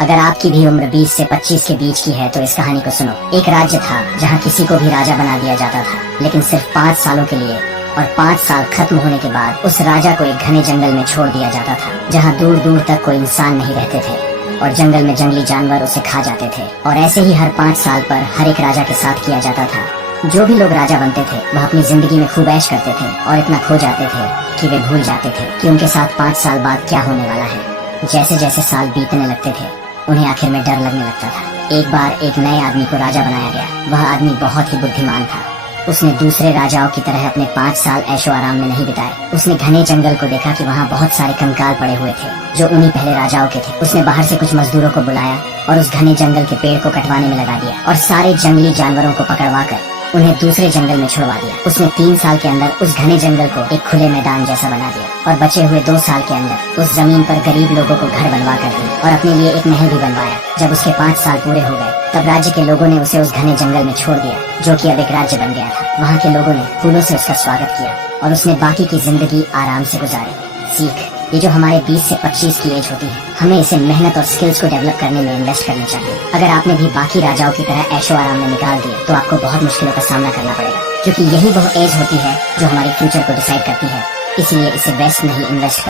अगर आपकी भी उम्र 20 से 25 के बीच की है तो इस कहानी को सुनो। एक राज्य था जहाँ किसी को भी राजा बना दिया जाता था, लेकिन सिर्फ 5 सालों के लिए, और 5 साल खत्म होने के बाद उस राजा को एक घने जंगल में छोड़ दिया जाता था, जहाँ दूर दूर तक कोई इंसान नहीं रहते थे और जंगल में जंगली जानवर उसे खा जाते थे। और ऐसे ही हर 5 साल पर हर एक राजा के साथ किया जाता था। जो भी लोग राजा बनते थे वह अपनी जिंदगी में खूब ऐश करते थे और इतना खो जाते थे कि वे भूल जाते थे कि उनके साथ 5 साल बाद क्या होने वाला है। जैसे जैसे साल बीतने लगते थे उन्हें आखिर में डर लगने लगता था। एक बार एक नए आदमी को राजा बनाया गया। वह आदमी बहुत ही बुद्धिमान था। उसने दूसरे राजाओं की तरह अपने 5 साल ऐशो आराम में नहीं बिताए। उसने घने जंगल को देखा कि वहाँ बहुत सारे कंकाल पड़े हुए थे जो उन्हीं पहले राजाओं के थे। उसने बाहर से कुछ मजदूरों को बुलाया और उस घने जंगल के पेड़ को कटवाने में लगा दिया और सारे जंगली जानवरों को पकड़वा कर उन्हें दूसरे जंगल में छुड़वा दिया। उसने 3 साल के अंदर उस घने जंगल को एक खुले मैदान जैसा बना दिया और बचे हुए 2 साल के अंदर उस जमीन पर गरीब लोगों को घर बनवा कर दी और अपने लिए एक महल भी बनवाया। जब उसके 5 साल पूरे हो गए तब राज्य के लोगों ने उसे उस घने जंगल में छोड़ दिया, जो कि अब एक राज्य बन गया था। वहाँ के लोगों ने फूलों से उसका स्वागत किया और उसने बाकी की जिंदगी आराम से गुजारी। सीख, ये जो हमारे 20 से 25 की एज होती है, हमें इसे मेहनत और स्किल्स को डेवलप करने में इन्वेस्ट करनी चाहिए। अगर आपने भी बाकी राजाओं की तरह ऐशो आराम में निकाल दिए तो आपको बहुत मुश्किलों का सामना करना पड़ेगा, क्योंकि यही वह एज होती है जो हमारे फ्यूचर को डिसाइड करती है। इसलिए इसे वेस्ट नहीं, इन्वेस्ट